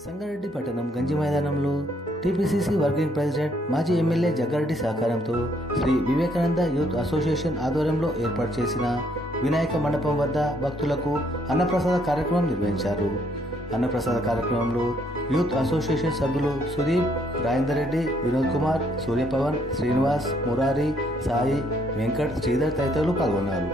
సంగారెడ్డి పట్టణం గంజి మైదానంలో టీపీసీసీ వర్కింగ్ ప్రెసిడెంట్ మాజీ ఎమ్మెల్యే జగ్గారెడ్డి సహకారంతో శ్రీ వివేకానంద యూత్ అసోసియేషన్ ఆధ్వర్యంలో ఏర్పాటు చేసిన వినాయక మండపం వద్ద భక్తులకు అన్నప్రసాద కార్యక్రమం నిర్వహించారు. అన్నప్రసాద కార్యక్రమంలో యూత్ అసోసియేషన్ సభ్యులు సుదీప్, రాజేందర్ రెడ్డి, వినోద్ కుమార్, సూర్యపవన్, శ్రీనివాస్, మురారి, సాయి, వెంకట్, శ్రీధర్ తదితరులు పాల్గొన్నారు.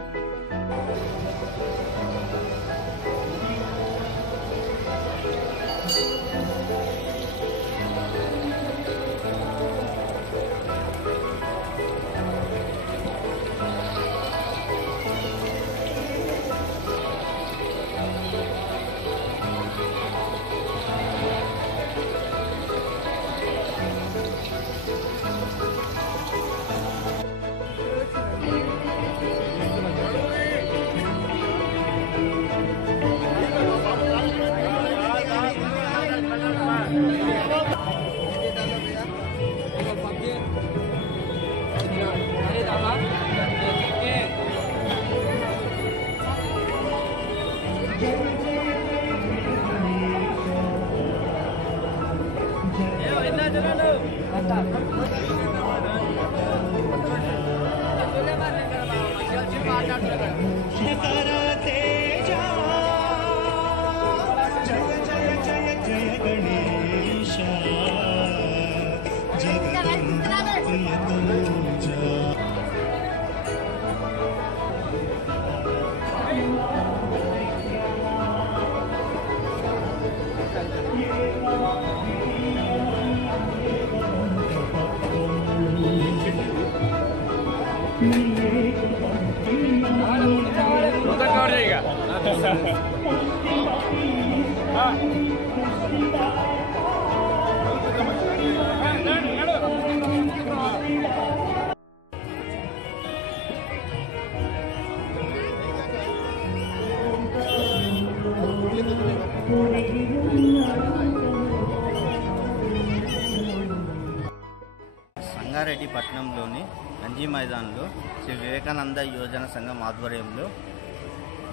సంగారెడ్డి పట్టణంలోని గంజి మైదానంలో శ్రీ వివేకానంద యోజన సంఘం ఆధ్వర్యంలో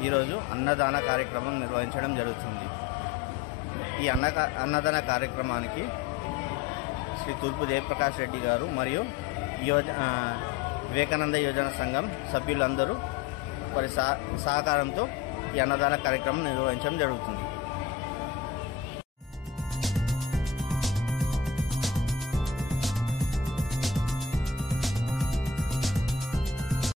ఈరోజు అన్నదాన కార్యక్రమం నిర్వహించడం జరుగుతుంది. ఈ అన్నదాన కార్యక్రమానికి శ్రీ తూర్పు జయప్రకాష్ రెడ్డి గారు మరియు వివేకానంద యోజన సంఘం సభ్యులందరూ వారి సహకారంతో ఈ అన్నదాన కార్యక్రమం నిర్వహించడం జరుగుతుంది.